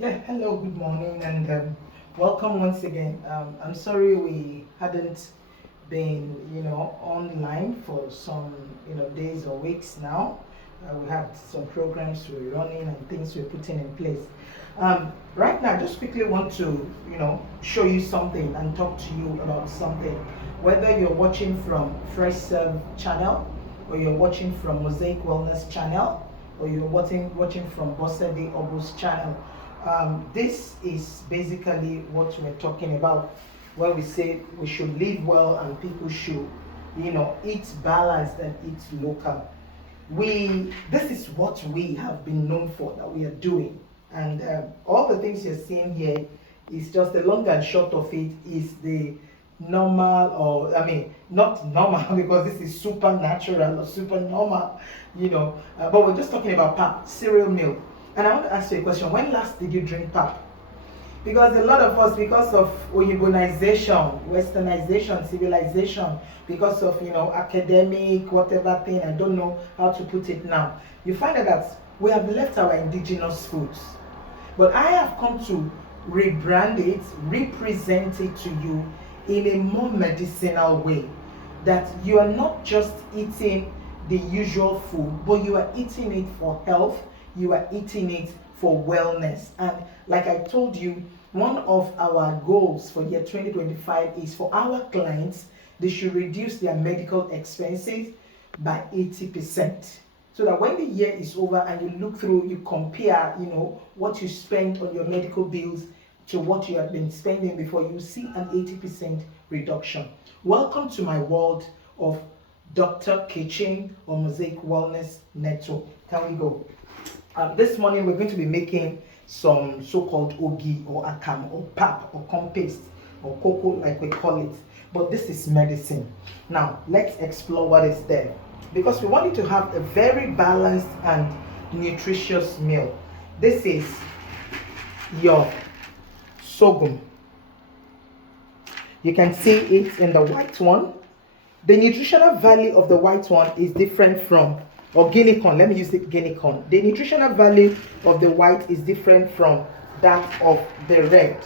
Yeah, hello, good morning, and welcome once again. I'm sorry we hadn't been, online for some, days or weeks now. We had some programs we were running and things we we're putting in place. Right now, I just quickly want to, show you something and talk to you about something. Whether you're watching from Fresh Serve channel, or you're watching from Mosaic Wellness channel, or you're watching from Bosede Obus channel. This is basically what we're talking about when we say we should live well and people should, eat balanced and eat local. This is what we have been known for that we are doing, and all the things you're seeing here is just the long and short of it is the normal, or I mean not normal because this is supernatural or super normal, but we're just talking about pap cereal milk. And I want to ask you a question: when last did you drink pap? Because a lot of us, because of Oyinbonization, westernization, civilization, because of academic whatever thing, I don't know how to put it now, you find out that we have left our indigenous foods. But I have come to rebrand it, represent it to you in a more medicinal way, that you are not just eating the usual food, but you are eating it for health, you are eating it for wellness. And like I told you, one of our goals for year 2025 is for our clients, they should reduce their medical expenses by 80%. So that when the year is over and you look through, you compare, what you spend on your medical bills to what you have been spending before, you see an 80% reduction. Welcome to my world of Dr. Kitchen or Mosaic Wellness Network. Can we go? This morning we're going to be making some so-called ogi or akam or pap or corn paste or cocoa like we call it. But this is medicine. Now let's explore what is there, because we want you to have a very balanced and nutritious meal. This is your sorghum. You can see it in the white one. The nutritional value of the white one is different from, or guinea corn, let me use the guinea corn. The nutritional value of the white is different from that of the red.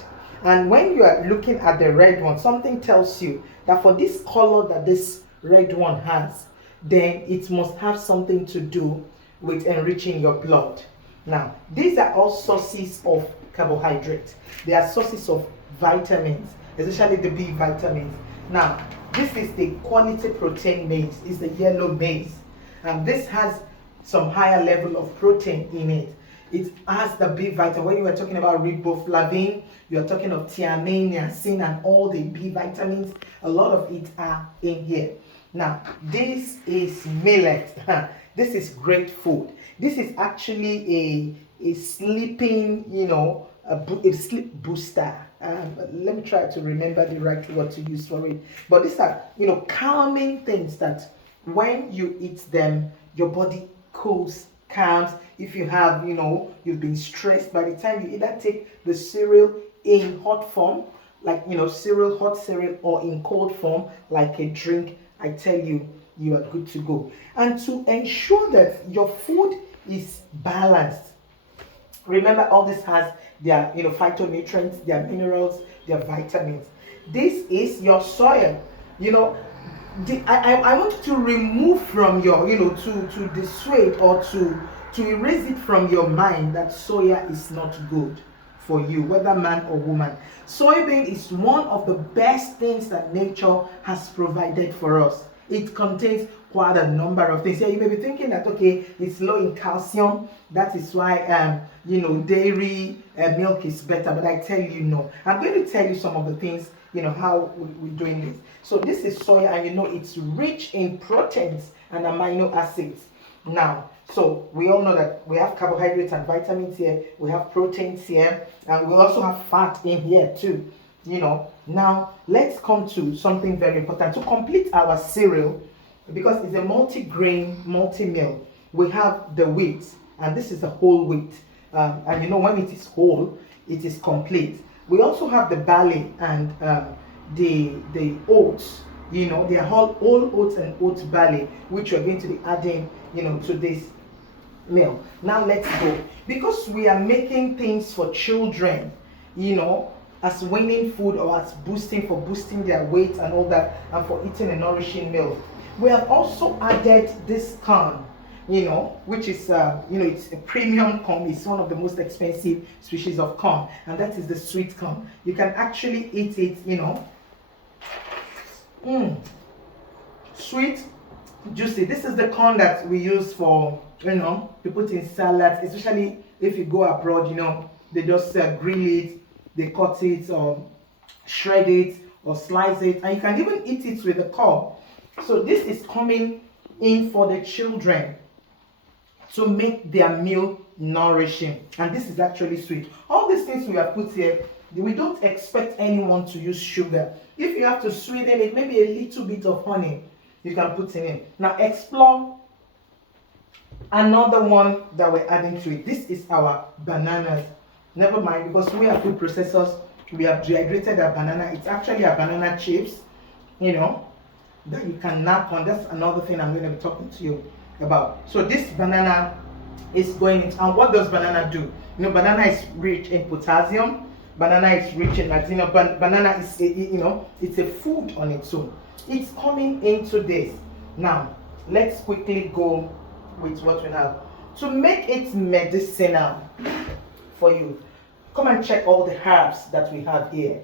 And when you are looking at the red one, something tells you that for this color that this red one has, then it must have something to do with enriching your blood. Now, these are all sources of carbohydrate. They are sources of vitamins, especially the B vitamins. Now, this is the quality protein maize, is the yellow maize. And this has some higher level of protein in it. It has the B vitamin. When you were talking about riboflavin, you are talking of thiamine, niacin, and all the B vitamins. A lot of it are in here. Now, this is millet. This is great food. This is actually a sleeping, a sleep booster. Let me try to remember the right word to use for it. But these are, calming things that when you eat them, your body cools, calms. If you have, you've been stressed, by the time you either take the cereal in hot form, like, cereal, hot cereal, or in cold form, like a drink, I tell you, you are good to go. And to ensure that your food is balanced, remember all this has their, phytonutrients, their minerals, their vitamins. This is your soil. I want to remove from your, to dissuade or to erase it from your mind that soya is not good for you, whether man or woman. Soybean is one of the best things that nature has provided for us. It contains quite a number of things. Yeah, you may be thinking that, okay, it's low in calcium, that is why dairy milk is better, but I tell you no. I'm going to tell you some of the things, how we're doing this. So this is soya, and it's rich in proteins and amino acids. Now, so we all know that we have carbohydrates and vitamins here, we have proteins here, and we also have fat in here too. Now let's come to something very important to complete our cereal, because it's a multi-grain, multi-meal. We have the wheat, and this is the whole wheat, and when it is whole, it is complete. We also have the barley and the oats. They are all oats and oat barley, which we're going to be adding, to this meal. Now let's go. Because we are making things for children, you know, as winning food or as boosting their weight and all that, and for eating a nourishing meal. We have also added this corn, you know, which is, it's a premium corn. It's one of the most expensive species of corn, and that is the sweet corn. You can actually eat it, you know. Sweet, juicy. This is the corn that we use for, you know, to put in salads, especially if you go abroad, you know, they just grill it, they cut it or shred it or slice it, and you can even eat it with the cob. So this is coming in for the children to make their meal nourishing, and this is actually sweet. All these things we have put here, we don't expect anyone to use sugar. If you have to sweeten it, maybe a little bit of honey you can put in it. Now explore another one that we're adding to it. This is our bananas. Never mind, because we are food processors, we have dehydrated our banana. It's actually a banana chips, you know, that you can nap on. That's another thing I'm going to be talking to you about. So this banana is going into, and what does banana do? You know, banana is rich in potassium. Banana is rich in magnesium. Banana is, it's a food on its own. It's coming into this. Now, let's quickly go with what we have. To make it medicinal for you, come and check all the herbs that we have here.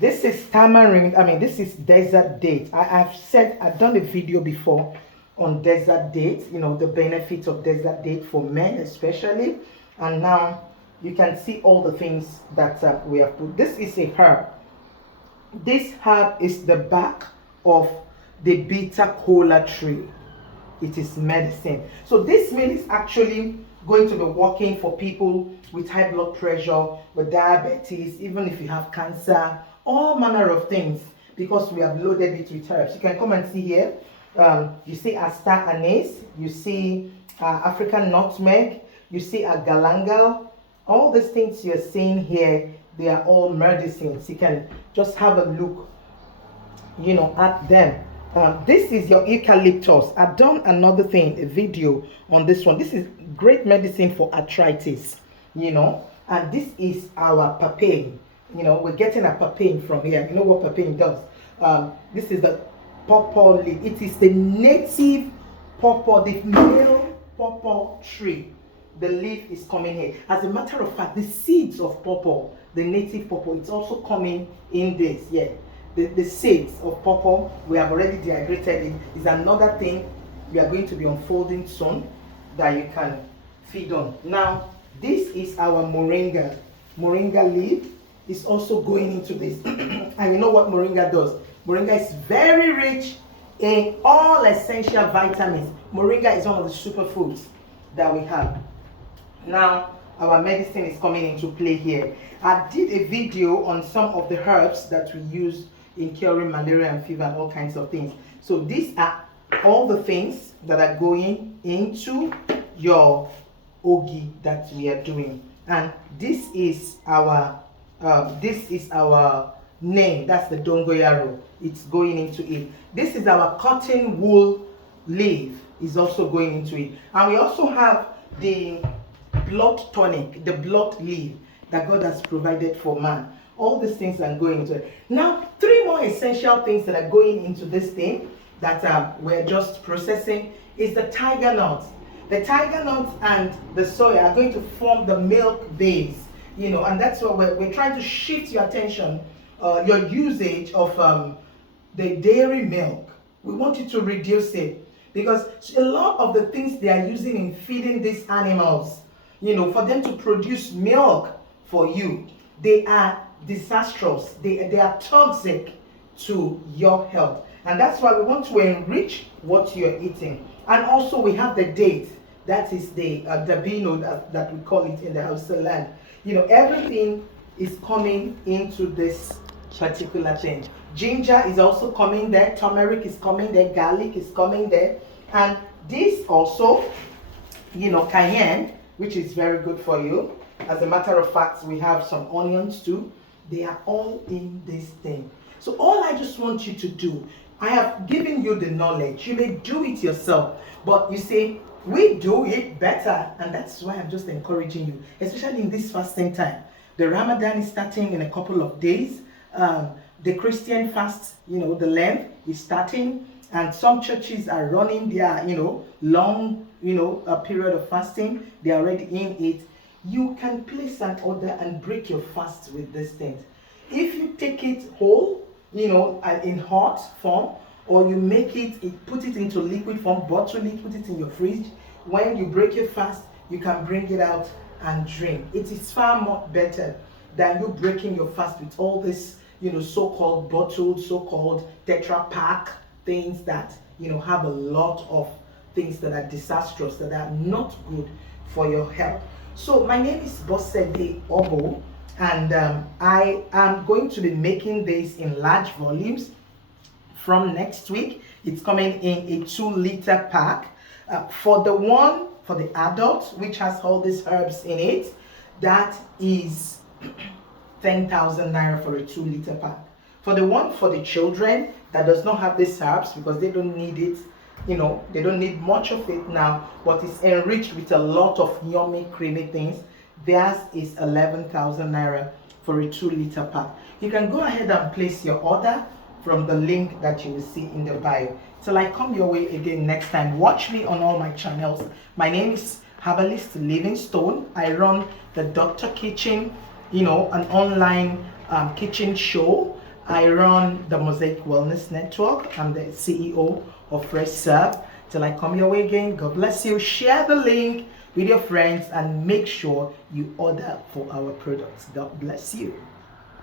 This is tamarind, this is desert date. I've done a video before on desert date, you know, the benefits of desert date for men especially. And now you can see all the things that we have put. This is a herb. This herb is the bark of the bitter kola tree. It is medicine. So this meal is actually going to be working for people with high blood pressure, with diabetes, even if you have cancer, all manner of things, because we have loaded it with herbs. You can come and see here. You see aster anise, you see African nutmeg, you see a galangal. All these things you're seeing here, they are all medicines. You can just have a look, you know, at them. This is your eucalyptus. I've done another thing, a video on this one. This is great medicine for arthritis, you know. And this is our papain. You know, we're getting a papain from here. You know what papain does? This is the pawpaw leaf. It is the native pawpaw, the male pawpaw tree. The leaf is coming here. As a matter of fact, the seeds of pawpaw, the native pawpaw, it's also coming in this. Yeah, the seeds of pawpaw, we have already dehydrated it. Is another thing we are going to be unfolding soon that you can feed on. Now, this is our moringa. Moringa leaf is also going into this. And you know what moringa does? Moringa is very rich in all essential vitamins. Moringa is one of the superfoods that we have. Now, our medicine is coming into play here. I did a video on some of the herbs that we use in curing malaria and fever and all kinds of things. So these are all the things that are going into your ogi that we are doing. And this is our name. That's the dongoyaro. It's going into it. This is our cotton wool leaf. Is also going into it. And we also have the blood tonic, the blood leaf that God has provided for man. All these things are going into it. Now, 3 more essential things that are going into this thing that we're just processing is the tiger nut. The tiger nut and the soya are going to form the milk base, you know, and that's what we're trying to shift your attention, your usage of the dairy milk. We want you to reduce it, because a lot of the things they are using in feeding these animals, you know, for them to produce milk for you, they are disastrous. They are toxic to your health. And that's why we want to enrich what you're eating. And also we have the date. That is the dabino that we call it in the Hausa land. You know, everything is coming into this particular thing. Ginger is also coming there. Turmeric is coming there. Garlic is coming there. And this also, you know, cayenne, which is very good for you. As a matter of fact, we have some onions too. They are all in this thing. So all I just want you to do, I have given you the knowledge. You may do it yourself. But you see, we do it better, and that's why I'm just encouraging you, especially in this fasting time. The Ramadan is starting in a couple of days. The Christian fast, the Lent is starting, and some churches are running their, long, a period of fasting. They are already in it. You can place an order and break your fast with these things. If you take it whole, in hot form, or you put it into liquid form, bottle it, put it in your fridge. When you break your fast, you can bring it out and drink. It is far more better than you breaking your fast with all this, so-called bottled, so-called Tetra Pak things that, have a lot of things that are disastrous, that are not good for your health. So my name is Bosede Obo, and I am going to be making this in large volumes from next week. It's coming in a 2-liter pack. For the adults, which has all these herbs in it, that is 10,000 naira for a 2-liter pack. For the one for the children that does not have these herbs, because they don't need it, they don't need much of it now, but it's enriched with a lot of yummy, creamy things, theirs is 11,000 naira for a 2-liter pack. You can go ahead and place your order from the link that you will see in the bio. Till I come your way again next time, watch me on all my channels. My name is Herbalist Livingstone. I run the Dr. Kitchen, an online kitchen show. I run the Mosaic Wellness Network. I'm the CEO of Fresh Serve. Till I come your way again, God bless you. Share the link with your friends and make sure you order for our products. God bless you.